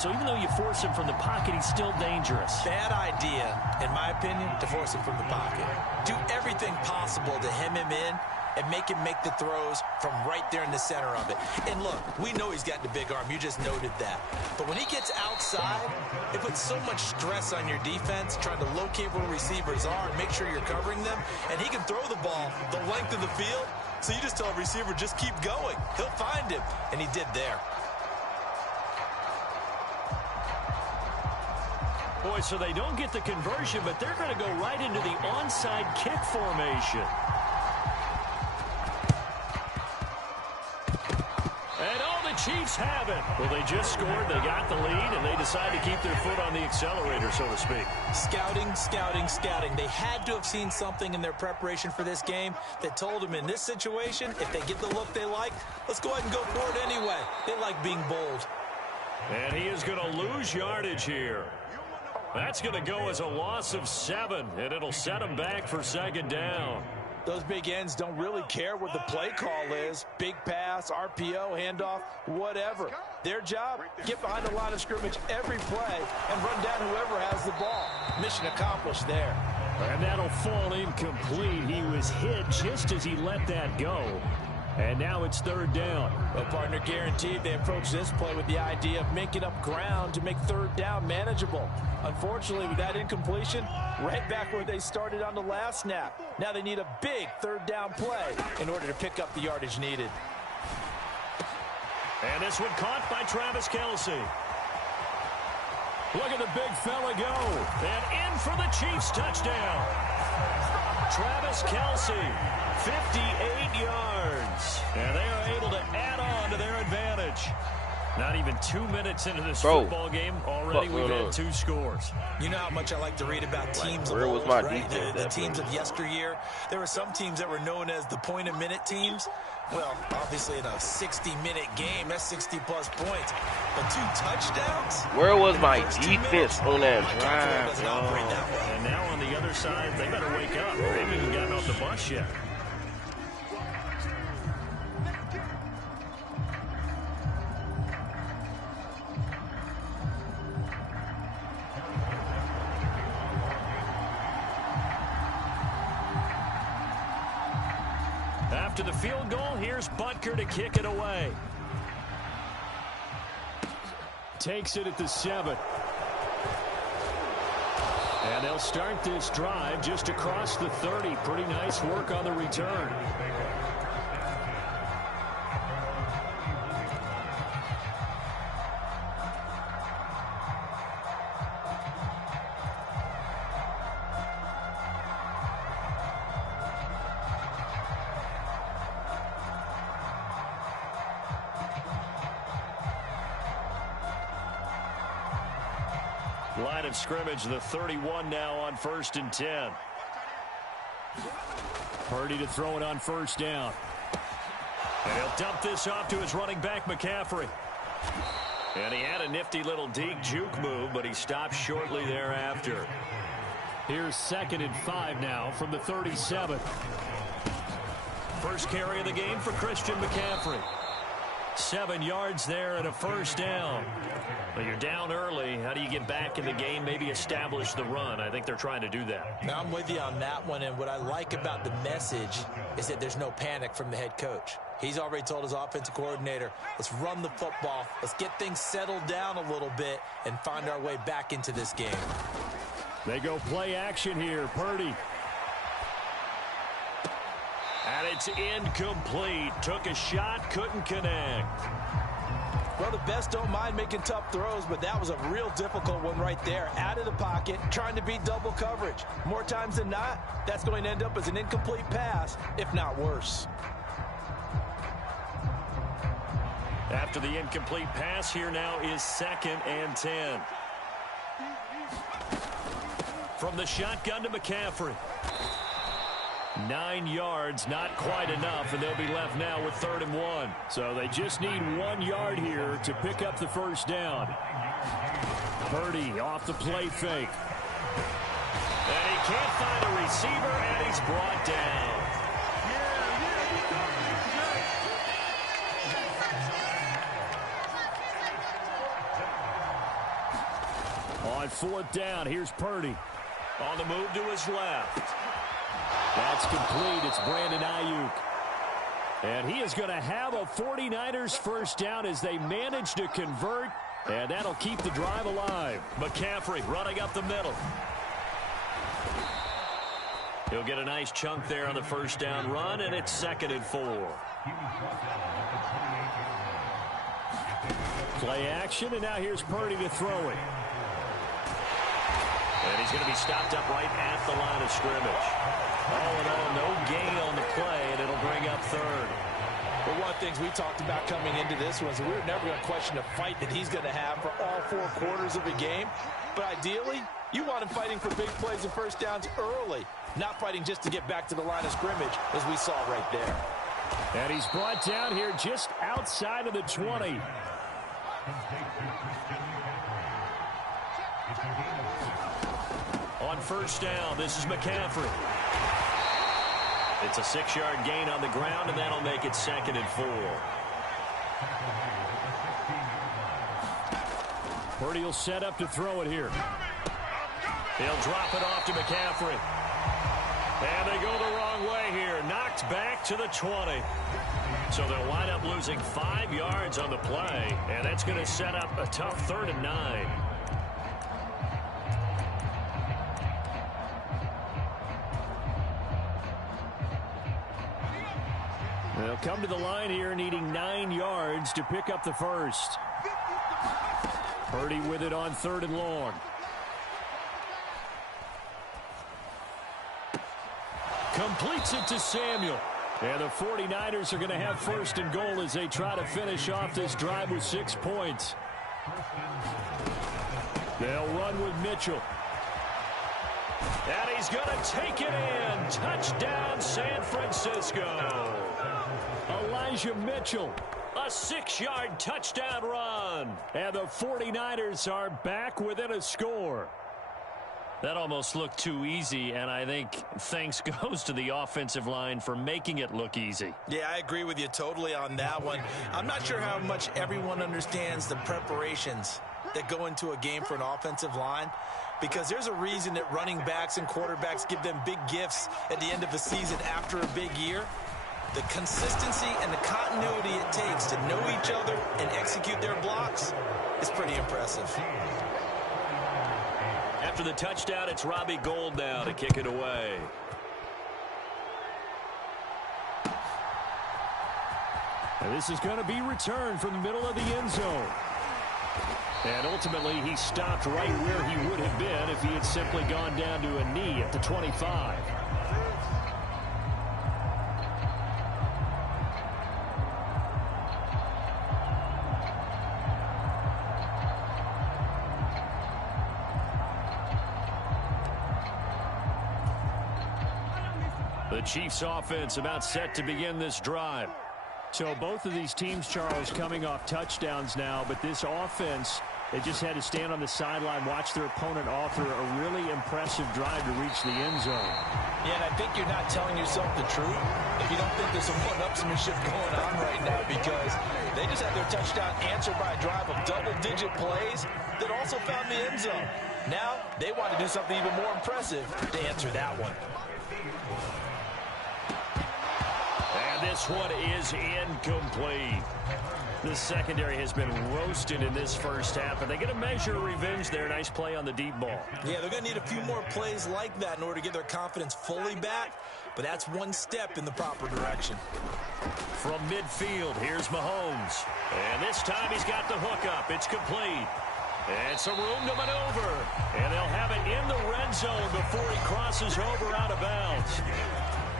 So even though you force him from the pocket, he's still dangerous. Bad idea, in my opinion, to force him from the pocket. Do everything possible to hem him in and make him make the throws from right there in the center of it. And look, we know he's got the big arm. You just noted that. But when he gets outside, it puts so much stress on your defense trying to locate where receivers are and make sure you're covering them. And he can throw the ball the length of the field. So you just tell a receiver, just keep going. He'll find him. And he did there. Boy, so they don't get the conversion, but they're going to go right into the onside kick formation. And all the Chiefs have it. Well, they just scored, they got the lead, and they decide to keep their foot on the accelerator, so to speak. Scouting, scouting, scouting. They had to have seen something in their preparation for this game that told them in this situation, if they get the look they like, let's go ahead and go for it anyway. They like being bold. And he is going to lose yardage here. That's going to go as a loss of 7, and it'll set him back for second down. Those big ends don't really care what the play call is. Big pass, RPO, handoff, whatever. Their job, get behind the line of scrimmage every play and run down whoever has the ball. Mission accomplished there. And that'll fall incomplete. He was hit just as he let that go. And now it's third down. Well, partner, guaranteed they approach this play with the idea of making up ground to make third down manageable. Unfortunately, with that incompletion, right back where they started on the last snap. Now they need a big third down play in order to pick up the yardage needed. And this one caught by Travis Kelce. Look at the big fella go. And in for the Chiefs touchdown. Travis Kelce, 58 yards. And they are able to add on to their advantage. Not even 2 minutes into this football game, already we've had 2 scores. You know how much I like to read about teams where of was old, my right? defense The teams of yesteryear. There were some teams that were known as the point-a-minute teams. Well, obviously in a 60-minute game, that's 60-plus points. But 2 touchdowns? Where was my defense on that drive? And now on the other side, they better wake up. They haven't even gotten off the bus yet. After the field goal, here's Butker to kick it away. Takes it at the 7. And they'll start this drive just across the 30. Pretty nice work on the return. Line of scrimmage, the 31 now on 1st and 10. Purdy to throw it on first down. And he'll dump this off to his running back, McCaffrey. And he had a nifty little deke juke move, but he stopped shortly thereafter. Here's 2nd and 5 now from the 37. First carry of the game for Christian McCaffrey. 7 yards there and a first down. Well, you're down early. How do you get back in the game, maybe establish the run? I think they're trying to do that. Now, I'm with you on that one, and what I like about the message is that there's no panic from the head coach. He's already told his offensive coordinator, let's run the football, let's get things settled down a little bit and find our way back into this game. They go play action here. Purdy. And it's incomplete. Took a shot, couldn't connect. Well, the best don't mind making tough throws, but that was a real difficult one right there. Out of the pocket, trying to beat double coverage. More times than not, that's going to end up as an incomplete pass, if not worse. After the incomplete pass, here now is 2nd and 10. From the shotgun to McCaffrey. 9 yards, not quite enough, and they'll be left now with 3rd and 1. So they just need 1 yard here to pick up the first down. Purdy off the play fake. And he can't find a receiver, and he's brought down. On fourth down, here's Purdy. On the move to his left. That's complete. It's Brandon Ayuk. And he is going to have a 49ers first down as they manage to convert. And that'll keep the drive alive. McCaffrey running up the middle. He'll get a nice chunk there on the first down run, and it's 2nd and 4. Play action, and now here's Purdy to throw it. And he's going to be stopped up right at the line of scrimmage. All in all, no gain on the play, and it'll bring up 3rd. Well, one of the things we talked about coming into this was we were never going to question the fight that he's going to have for all 4 quarters of a game. But ideally, you want him fighting for big plays and first downs early, not fighting just to get back to the line of scrimmage, as we saw right there. And he's brought down here just outside of the 20. On first down, this is McCaffrey. It's a 6-yard gain on the ground, and that'll make it 2nd and 4. Purdy will set up to throw it here. He'll drop it off to McCaffrey. And they go the wrong way here. Knocked back to the 20. So they'll wind up losing 5 yards on the play, and that's going to set up a tough 3rd and 9. They'll come to the line here needing 9 yards to pick up the first. Purdy with it on 3rd and long. Completes it to Samuel. And the 49ers are going to have 1st and goal as they try to finish off this drive with 6 points. They'll run with Mitchell. And he's going to take it in. Touchdown, San Francisco. Elijah Mitchell, a 6-yard touchdown run. And the 49ers are back within a score. That almost looked too easy, and I think thanks goes to the offensive line for making it look easy. Yeah, I agree with you totally on that one. I'm not sure how much everyone understands the preparations that go into a game for an offensive line, because there's a reason that running backs and quarterbacks give them big gifts at the end of the season after a big year. The consistency and the continuity it takes to know each other and execute their blocks is pretty impressive. After the touchdown, it's Robbie Gould now to kick it away. And this is going to be returned from the middle of the end zone. And ultimately, he stopped right where he would have been if he had simply gone down to a knee at the 25. The Chiefs offense about set to begin this drive. So both of these teams, Charles, coming off touchdowns now, but this offense, they just had to stand on the sideline, watch their opponent author a really impressive drive to reach the end zone. Yeah, and I think you're not telling yourself the truth if you don't think there's some one-upsmanship going on right now, because they just had their touchdown answered by a drive of double-digit plays that also found the end zone. Now they want to do something even more impressive to answer that one. This one is incomplete. The secondary has been roasted in this first half, but they get a measure of revenge there. Nice play on the deep ball. Yeah, they're going to need a few more plays like that in order to get their confidence fully back, but that's one step in the proper direction. From midfield, here's Mahomes. And this time he's got the hookup. It's complete. And some room to maneuver. And they'll have it in the red zone before he crosses over out of bounds.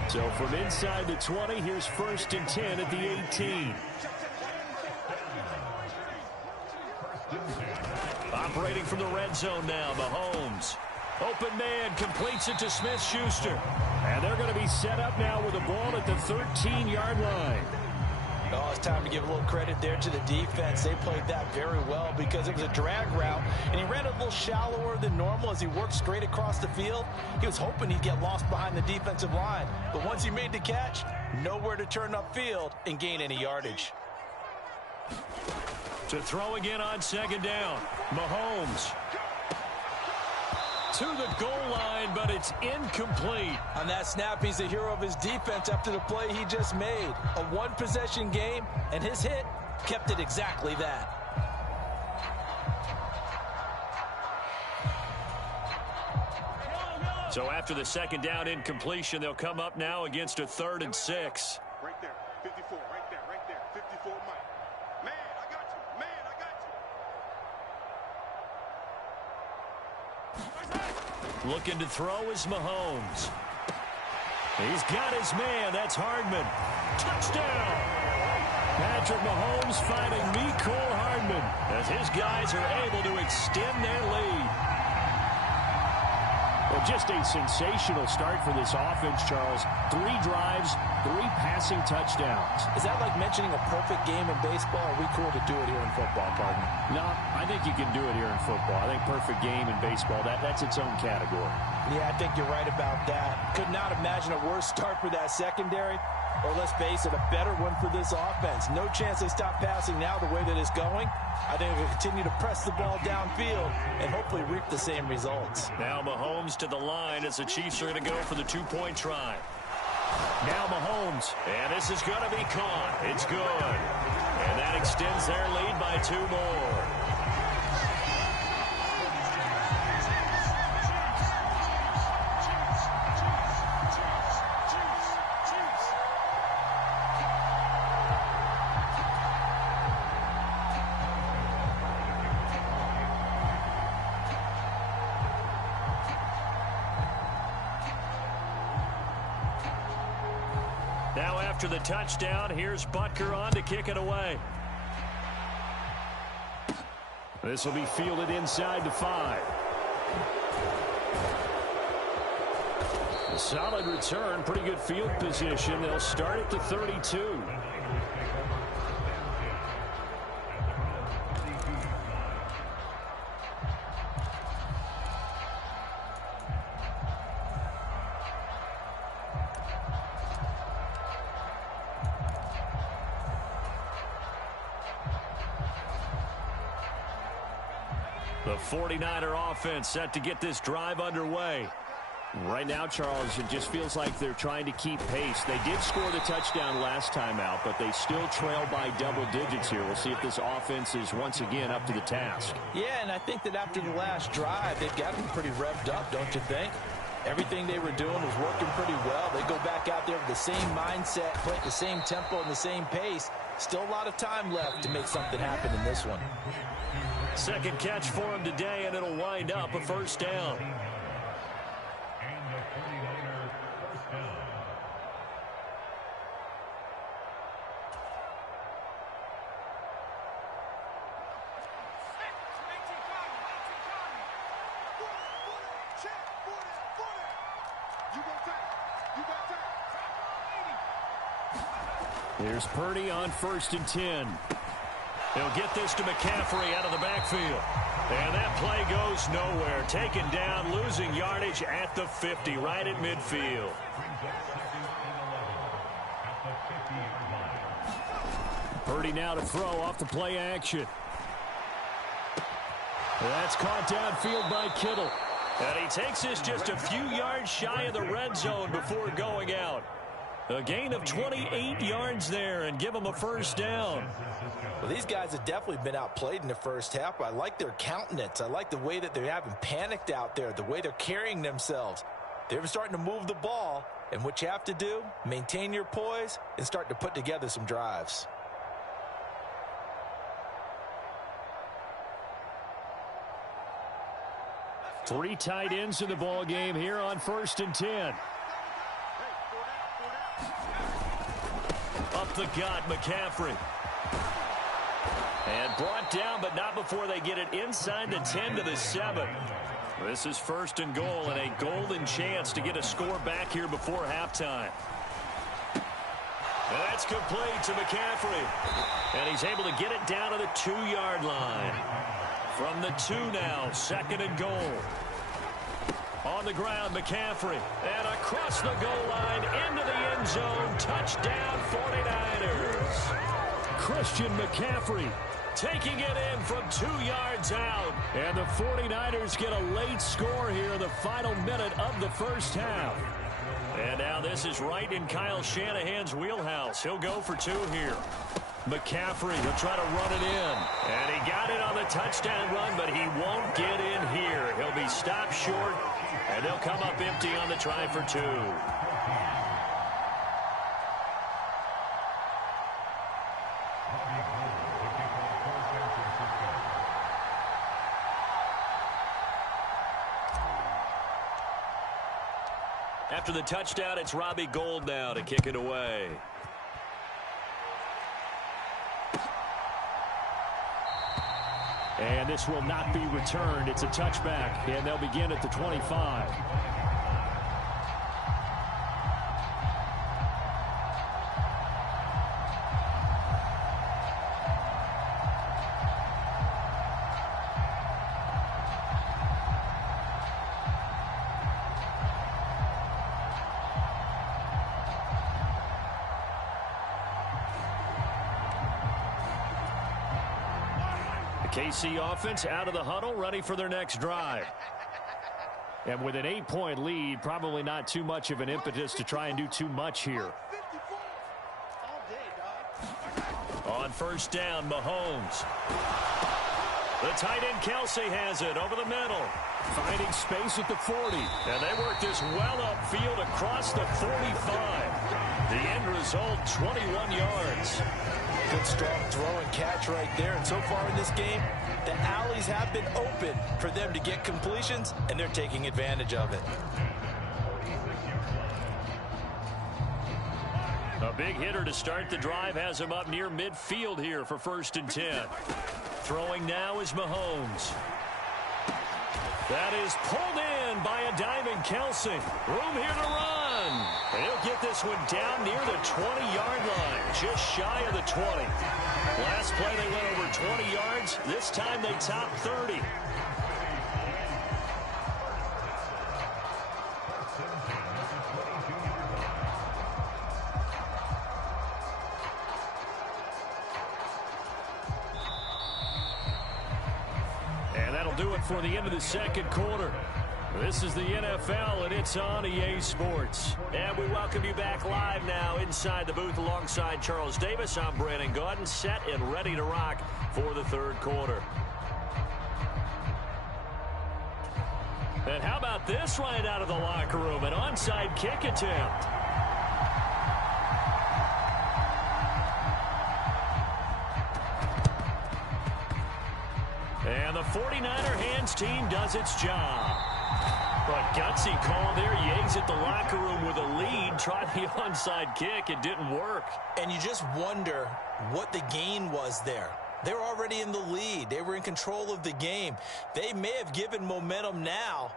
So from inside the 20, here's 1st and 10 at the 18. Operating from the red zone now, Mahomes. Open man, completes it to Smith-Schuster. And they're going to be set up now with the ball at the 13-yard line. Oh, it's time to give a little credit there to the defense. They played that very well because it was a drag route, and he ran a little shallower than normal as he worked straight across the field. He was hoping he'd get lost behind the defensive line, but once he made the catch, nowhere to turn upfield and gain any yardage. To throw again on 2nd down, Mahomes. to the goal line, but it's incomplete. On that snap, he's the hero of his defense after the play he just made. A one-possession game, and his hit kept it exactly that. So after the second down incompletion, they'll come up now against a 3rd and 6. Right there, 54, right there, 54, Mike. Man, I got you, Looking to throw is Mahomes. He's got his man. That's Hardman. Touchdown! Patrick Mahomes finding Mecole Hardman as his guys are able to extend their lead. Well, just a sensational start for this offense, Charles. 3 drives, 3 passing touchdowns. Is that like mentioning a perfect game in baseball? Or are we cool to do it here in football, partner? No, I think you can do it here in football. I think perfect game in baseball, that's its own category. Yeah, I think you're right about that. Could not imagine a worse start for that secondary. Or let's face it, a better one for this offense. No chance they stop passing now the way that it's going. I think they'll continue to press the ball downfield and hopefully reap the same results. Now Mahomes to the line as the Chiefs are going to go for the 2-point try. Now Mahomes, and this is going to be caught. It's good. And that extends their lead by 2 more. Now after the touchdown, here's Butker on to kick it away. This will be fielded inside the 5. A solid return, pretty good field position. They'll start at the 32. The 49er offense set to get this drive underway. Right now, Charles, it just feels like they're trying to keep pace. They did score the touchdown last time out, but they still trail by double digits here. We'll see if this offense is once again up to the task. Yeah, and I think that after the last drive, they've got them pretty revved up, don't you think? Everything they were doing was working pretty well. They go back out there with the same mindset, play at the same tempo and the same pace. Still a lot of time left to make something happen in this one. Second catch for him today, and it'll wind up a 1st down. Here's Purdy on 1st and 10. He'll get this to McCaffrey out of the backfield. And that play goes nowhere. Taken down, losing yardage at the 50, right at midfield. Purdy now to throw off the play action. That's caught downfield by Kittle. And he takes this just a few yards shy of the red zone before going out. A gain of 28 yards there and give him a 1st down. Well, these guys have definitely been outplayed in the first half. I like their countenance. I like the way that they haven't panicked out there, the way they're carrying themselves. They're starting to move the ball, and what you have to do, maintain your poise and start to put together some drives. Three tight ends in the ball game here on 1st and 10. Up the gut, McCaffrey. And brought down, but not before they get it inside the 10 to the 7. This is 1st and goal, and a golden chance to get a score back here before halftime. And that's complete to McCaffrey. And he's able to get it down to the 2-yard line. From the 2 now, 2nd and goal. On the ground, McCaffrey. And across the goal line, into the end zone. Touchdown, 49ers. Christian McCaffrey taking it in from 2 yards out. And the 49ers get a late score here in the final minute of the first half. And now this is right in Kyle Shanahan's wheelhouse. He'll go for 2 here. McCaffrey, he'll try to run it in. And he got it on the touchdown run, but he won't get in here. He'll be stopped short, and they'll come up empty on the try for 2. After the touchdown, it's Robbie Gould now to kick it away. And this will not be returned. It's a touchback, and they'll begin at the 25. KC offense out of the huddle, ready for their next drive. And with an 8-point lead, probably not too much of an impetus to try and do too much here. On first down, Mahomes. The tight end Kelsey has it over the middle. Finding space at the 40. And they work this well upfield across the 45. The end result, 21 yards. Good strong throw and catch right there. And so far in this game, the alleys have been open for them to get completions, and they're taking advantage of it. A big hitter to start the drive has him up near midfield here for 1st and 10. Throwing now is Mahomes. That is pulled in by a diving Kelsey. Room here to run. And he'll get this one down near the 20-yard line, just shy of the 20. Last play they went over 20 yards. This time they topped 30. And that'll do it for the end of the second quarter. This is the NFL, and it's on EA Sports. And we welcome you back live now inside the booth alongside Charles Davis. I'm Brandon Gaudin, set and ready to rock for the third quarter. And how about this right out of the locker room? An onside kick attempt. And the 49er hands team does its job. But gutsy call there. Yates at the locker room with a lead. Tried the onside kick. It didn't work. And you just wonder what the gain was there. They were already in the lead. They were in control of the game. They may have given momentum now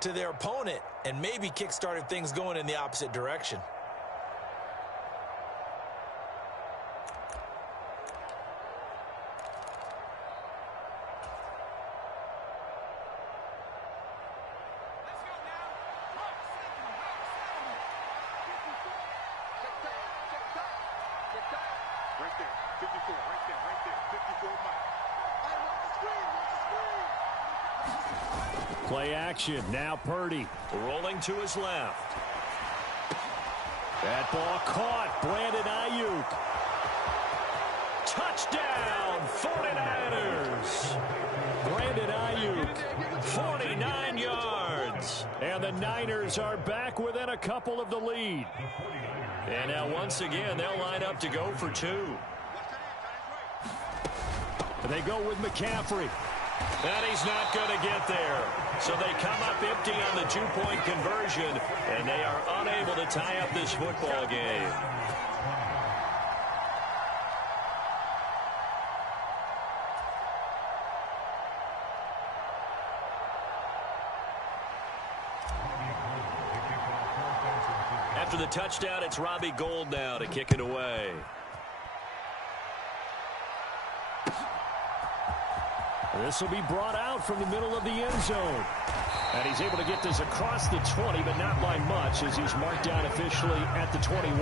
to their opponent and maybe kick-started things going in the opposite direction. Play action. Now Purdy. Rolling to his left. That ball caught. Brandon Ayuk. Touchdown, 49ers. Brandon Ayuk. 49 yards. And the Niners are back within a couple of the lead. And now once again, they'll line up to go for 2. They go with McCaffrey. And he's not going to get there. So they come up empty on the 2-point conversion, and they are unable to tie up this football game. After the touchdown, it's Robbie Gould now to kick it away. This will be brought out from the middle of the end zone. And he's able to get this across the 20, but not by much, as he's marked down officially at the 21.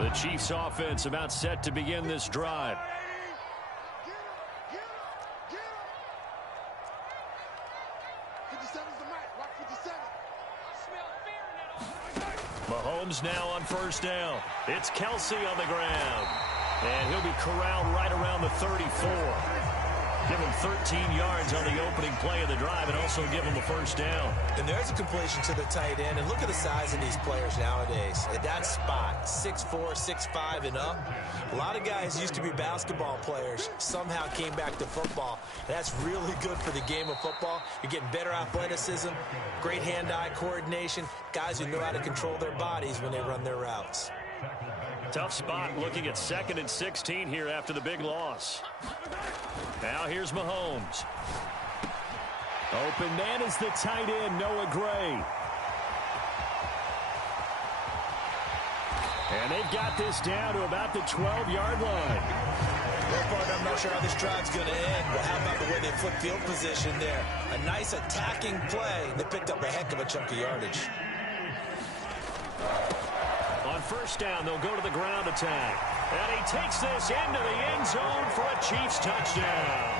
The Chiefs offense about set to begin this drive. Mahomes now on first down. It's Kelsey on the ground. And he'll be corralled right around the 34. Give him 13 yards on the opening play of the drive and also give him a first down. And there's a completion to the tight end. And look at the size of these players nowadays. At that spot, 6'4", 6'5", and up. A lot of guys used to be basketball players, somehow came back to football. And that's really good for the game of football. You're getting better athleticism, great hand-eye coordination, guys who know how to control their bodies when they run their routes. Tough spot looking at 2nd and 16 here after the big loss. Now here's Mahomes. Open man is the tight end, Noah Gray. And they've got this down to about the 12-yard line. I'm not sure how this drive's going to end, but how about the way they flip field position there? A nice attacking play. They picked up a heck of a chunk of yardage. On first down, they'll go to the ground attack. And he takes this into the end zone for a Chiefs touchdown.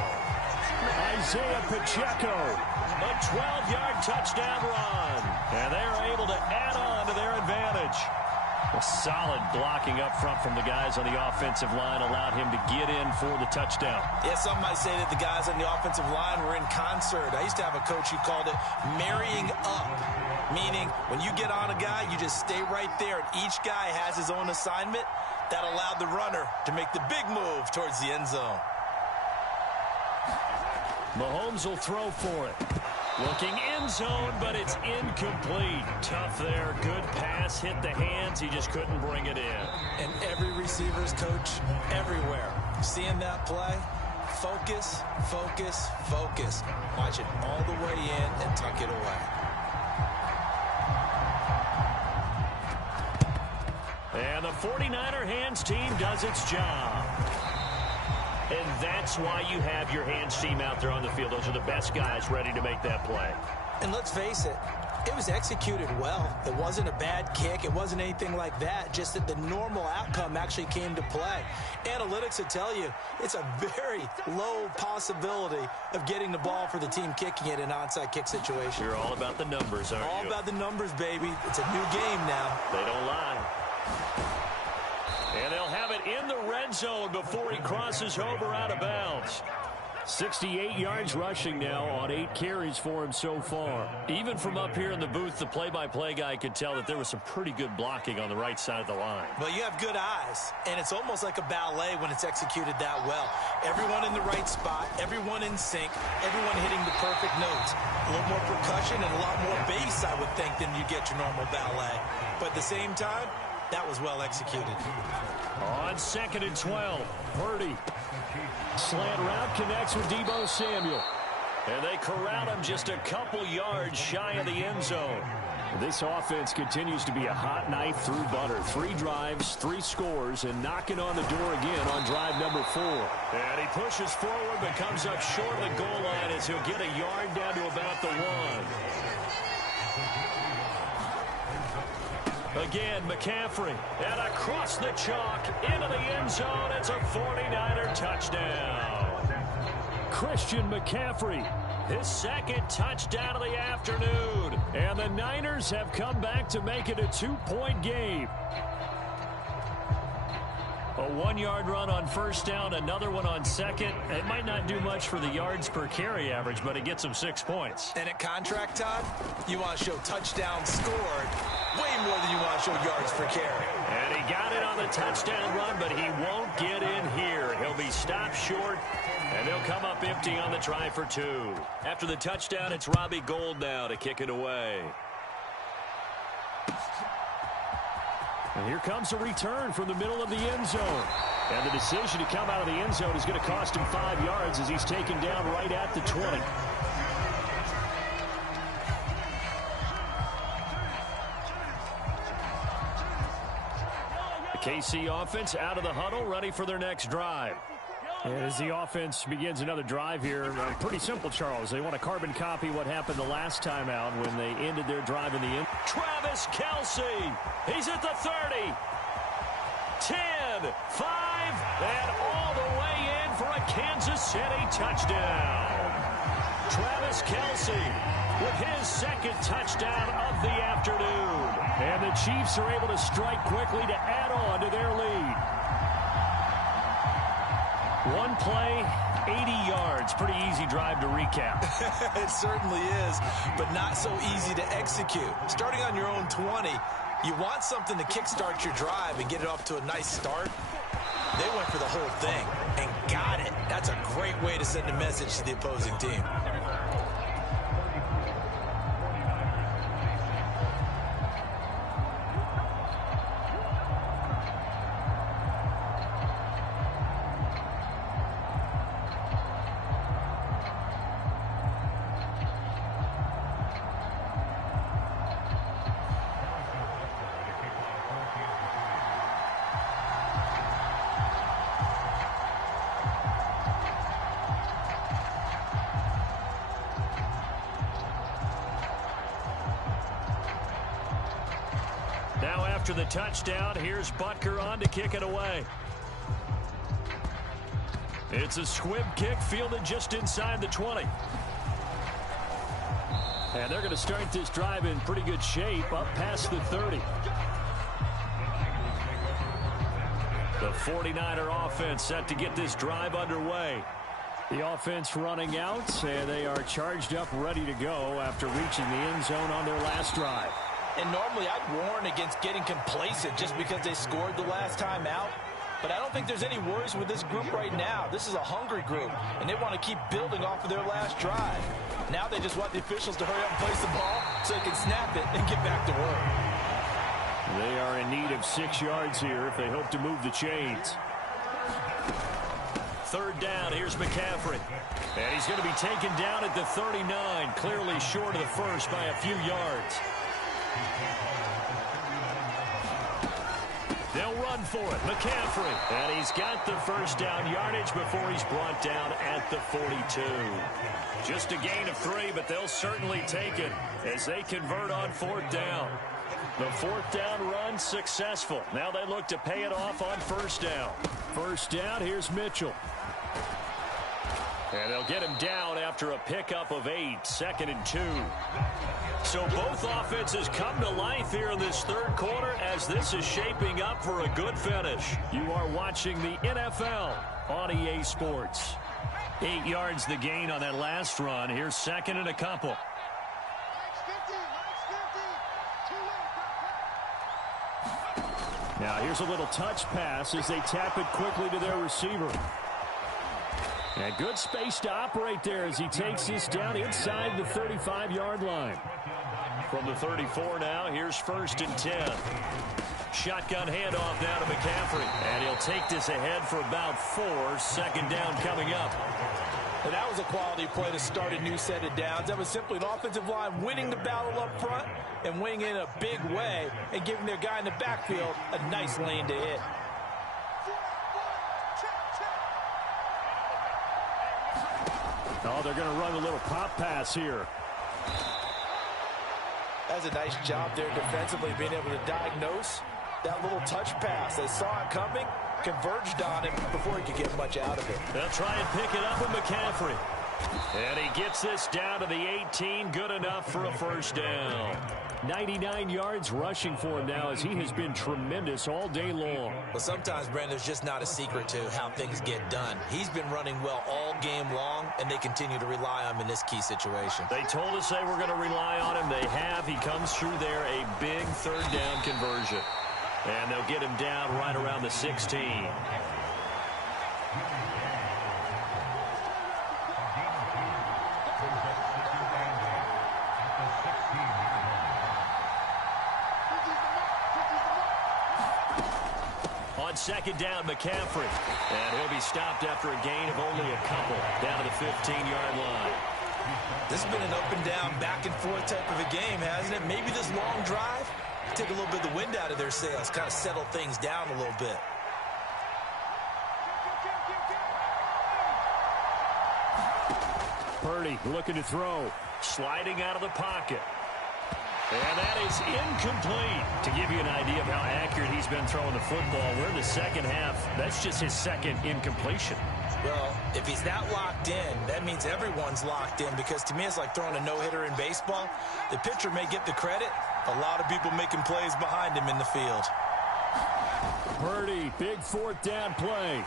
Isaiah Pacheco, a 12-yard touchdown run. And they're able to add on to their advantage. A solid blocking up front from the guys on the offensive line allowed him to get in for the touchdown. Yeah, some might say that the guys on the offensive line were in concert. I used to have a coach who called it marrying up, meaning when you get on a guy, you just stay right there, and each guy has his own assignment. That allowed the runner to make the big move towards the end zone. Mahomes will throw for it. Looking end zone, but it's incomplete. Tough there. Good pass. Hit the hands. He just couldn't bring it in. And every receiver's coach everywhere. Seeing that play, focus, focus, focus. Watch it all the way in and tuck it away. And the 49er hands team does its job. And that's why you have your hands team out there on the field. Those are the best guys ready to make that play. And let's face it, it was executed well. It wasn't a bad kick. It wasn't anything like that. Just that the normal outcome actually came to play. Analytics will tell you it's a very low possibility of getting the ball for the team kicking it in an onside kick situation. You're all about the numbers, aren't you? All about the numbers, baby. It's a new game now. They don't lie. And they'll have it in the red zone before he crosses over out of bounds. 68 yards rushing now on 8 carries for him so far. Even from up here in the booth, the play-by-play guy could tell that there was some pretty good blocking on the right side of the line. Well, you have good eyes, and it's almost like a ballet when it's executed that well. Everyone in the right spot, everyone in sync, everyone hitting the perfect notes. A little more percussion and a lot more bass, I would think, than you get your normal ballet. But at the same time, that was well executed. On 2nd and 12, Purdy. Slant route connects with Deebo Samuel. And they corral him just a couple yards shy of the end zone. This offense continues to be a hot knife through butter. 3 drives, 3 scores, and knocking on the door again on drive number 4. And he pushes forward but comes up short of the goal line as he'll get a yard down to about the 1. Again, McCaffrey, and across the chalk, into the end zone. It's a 49er touchdown. Christian McCaffrey, his 2nd touchdown of the afternoon. And the Niners have come back to make it a 2-point game. A 1-yard run on first down, another one on 2nd. It might not do much for the yards per carry average, but it gets them 6 points. And at contract time, you want to show touchdowns scored way more than you want to show yards per carry. And he got it on the touchdown run, but he won't get in here. He'll be stopped short, and they'll come up empty on the try for 2. After the touchdown, it's Robbie Gould now to kick it away. And here comes a return from the middle of the end zone. And the decision to come out of the end zone is going to cost him 5 yards as he's taken down right at the 20. The KC offense out of the huddle, ready for their next drive. And as the offense begins another drive here, pretty simple, Charles. They want to carbon copy what happened the last time out when they ended their drive in the end. Travis Kelce, he's at the 30. 10, 5, and all the way in for a Kansas City touchdown. Travis Kelce with his second touchdown of the afternoon. And the Chiefs are able to strike quickly to add on to their lead. One play, 80 yards. Pretty easy drive to recap. It certainly is, but not so easy to execute. Starting on your own 20, you want something to kickstart your drive and get it off to a nice start. They went for the whole thing and got it. That's a great way to send a message to the opposing team. Now after the touchdown, here's Butker on to kick it away. It's a squib kick fielded just inside the 20. And they're going to start this drive in pretty good shape up past the 30. The 49er offense set to get this drive underway. The offense running out, and they are charged up, ready to go after reaching the end zone on their last drive. And normally I'd warn against getting complacent just because they scored the last time out. But I don't think there's any worries with this group right now. This is a hungry group, and they want to keep building off of their last drive. Now they just want the officials to hurry up and place the ball so they can snap it and get back to work. They are in need of 6 yards here if they hope to move the chains. Third down, here's McCaffrey. And he's going to be taken down at the 39, clearly short of the first by a few yards. They'll run for it. McCaffrey. And he's got the first down yardage before he's brought down at the 42. Just a gain of 3, but they'll certainly take it as they convert on fourth down. The fourth down run successful. Now they look to pay it off on first down. First down, here's Mitchell. And they'll get him down after a pickup of 8, 2nd and 2. So both offenses come to life here in this third quarter as this is shaping up for a good finish. You are watching the NFL on EA Sports. 8 yards the gain on that last run. Here's second and a couple. Now here's a little touch pass as they tap it quickly to their receiver. And good space to operate there as he takes this down inside the 35-yard line. From the 34 now, here's 1st and 10. Shotgun handoff now to McCaffrey. And he'll take this ahead for about 4. 2nd down coming up. And that was a quality play to start a new set of downs. That was simply an offensive line winning the battle up front and winning in a big way and giving their guy in the backfield a nice lane to hit. Oh, they're going to run a little pop pass here. That's a nice job there defensively, being able to diagnose that little touch pass. They saw it coming, converged on it before he could get much out of it. They'll try and pick it up with McCaffrey. And he gets this down to the 18. Good enough for a first down. 99 yards rushing for him now as he has been tremendous all day long. But sometimes, Brandon, there's just not a secret to how things get done. He's been running well all game long, and they continue to rely on him in this key situation. They told us they were going to rely on him. They have. He comes through there, a big third down conversion. And they'll get him down right around the 16. On second down, McCaffrey. And he'll be stopped after a gain of only a couple down to the 15-yard line. This has been an up and down, back and forth type of a game, hasn't it? Maybe this long drive take a little bit of the wind out of their sails, kind of settle things down a little bit. Purdy looking to throw. Sliding out of the pocket. And that is incomplete. To give you an idea of how accurate he's been throwing the football, we're in the second half. That's just his second incompletion. Well, if he's that locked in, that means everyone's locked in, because to me it's like throwing a no-hitter in baseball. The pitcher may get the credit. A lot of people making plays behind him in the field. Purdy, big fourth down play.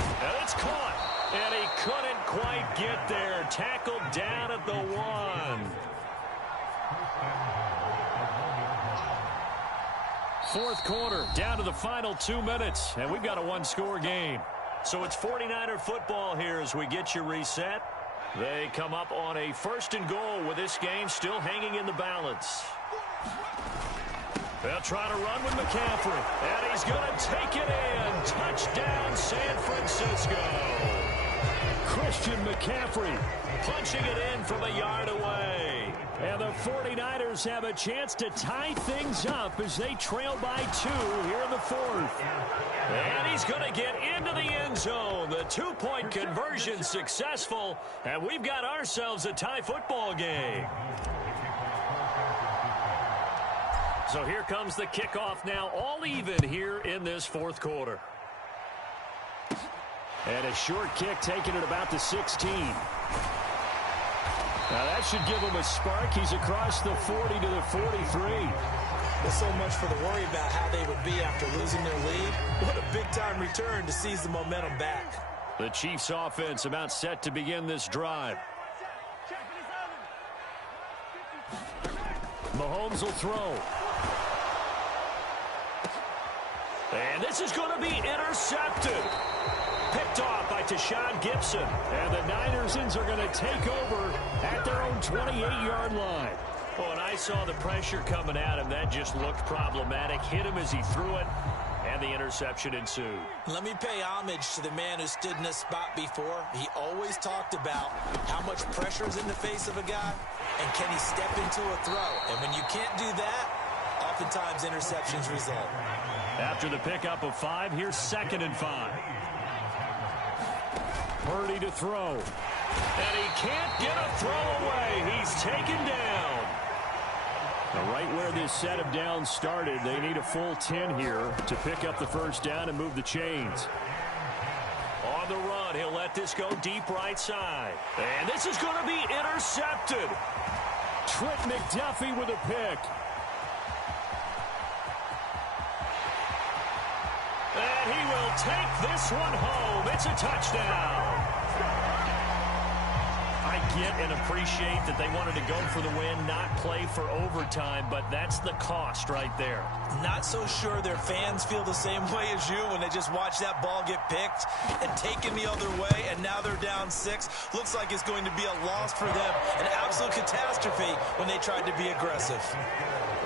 And it's caught. And he couldn't quite get there. Tackled down at the 1. Fourth quarter, down to the final 2 minutes, and we've got a one-score game. So it's 49er football here as we get you reset. They come up on a 1st and goal with this game still hanging in the balance. They'll try to run with McCaffrey, and he's going to take it in. Touchdown, San Francisco. Christian McCaffrey punching it in from a yard away. And the 49ers have a chance to tie things up as they trail by 2 here in the 4th. And he's going to get into the end zone. The 2-point conversion successful, and we've got ourselves a tie football game. So here comes the kickoff now, all even here in this 4th quarter. And a short kick taken at about the 16. Now that should give him a spark. He's across the 40 to the 43. There's so much for the worry about how they would be after losing their lead. What a big-time return to seize the momentum back. The Chiefs offense about set to begin this drive. Mahomes will throw. And this is going to be intercepted. Picked off by Tashawn Gibson. And the Niners are going to take over at their own 28-yard line. Oh, and I saw the pressure coming at him. That just looked problematic. Hit him as he threw it, and the interception ensued. Let me pay homage to the man who stood in this spot before. He always talked about how much pressure is in the face of a guy, and can he step into a throw. And when you can't do that, oftentimes interceptions result. After the pickup of 5, here's 2nd and 5. Purdy to throw. And he can't get a throw away. He's taken down. Now, right where this set of downs started, they need a full 10 here to pick up the first down and move the chains. On the run, he'll let this go deep right side. And this is going to be intercepted. Trent McDuffie with a pick. And he will take this one home. It's a touchdown. I get and appreciate that they wanted to go for the win, not play for overtime, but that's the cost right there. Not so sure their fans feel the same way as you when they just watch that ball get picked and taken the other way, and now they're down 6. Looks like it's going to be a loss for them, an absolute catastrophe when they tried to be aggressive.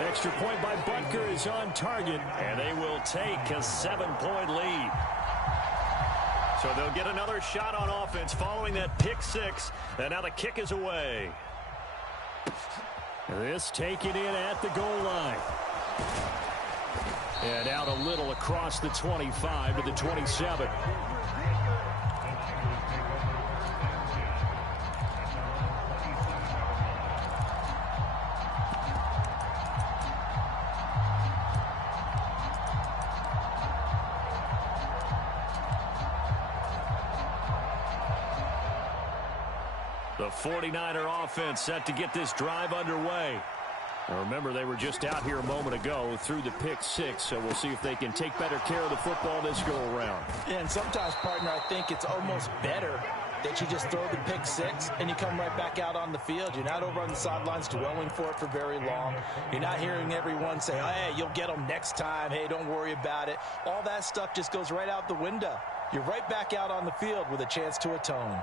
Extra point by Butker is on target, and they will take a 7-point lead. So they'll get another shot on offense following that pick 6, and now the kick is away. This taken in at the goal line. And out a little across the 25 to the 27. The 49er offense set to get this drive underway. Now remember, they were just out here a moment ago through the pick 6, so we'll see if they can take better care of the football this go-around. Yeah, and sometimes, partner, I think it's almost better that you just throw the pick 6 and you come right back out on the field. You're not over on the sidelines dwelling for it for very long. You're not hearing everyone say, hey, you'll get them next time. Hey, don't worry about it. All that stuff just goes right out the window. You're right back out on the field with a chance to atone.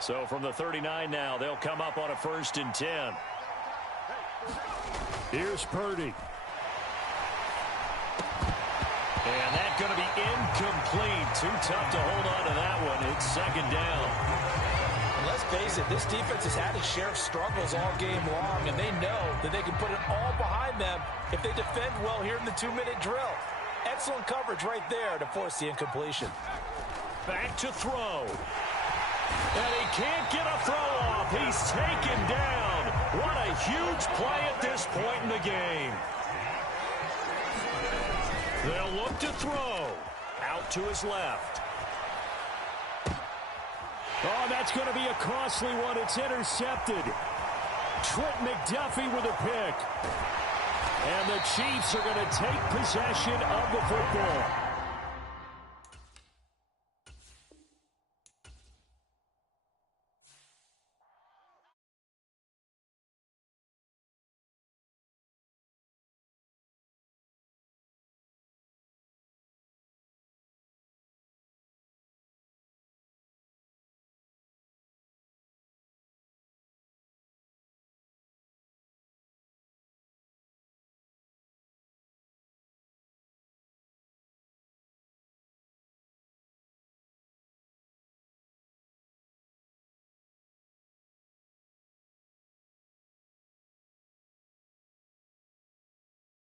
So from the 39 now, they'll come up on a 1st and 10. Here's Purdy. And that's going to be incomplete. Too tough to hold on to that one. It's 2nd down. And let's face it, this defense has had its share of struggles all game long, and they know that they can put it all behind them if they defend well here in the 2-minute drill. Excellent coverage right there to force the incompletion. Back to throw. And he can't get a throw off. He's taken down. What a huge play at this point in the game. They'll look to throw. Out to his left. Oh, that's going to be a costly one. It's intercepted. Trent McDuffie with a pick. And the Chiefs are going to take possession of the football.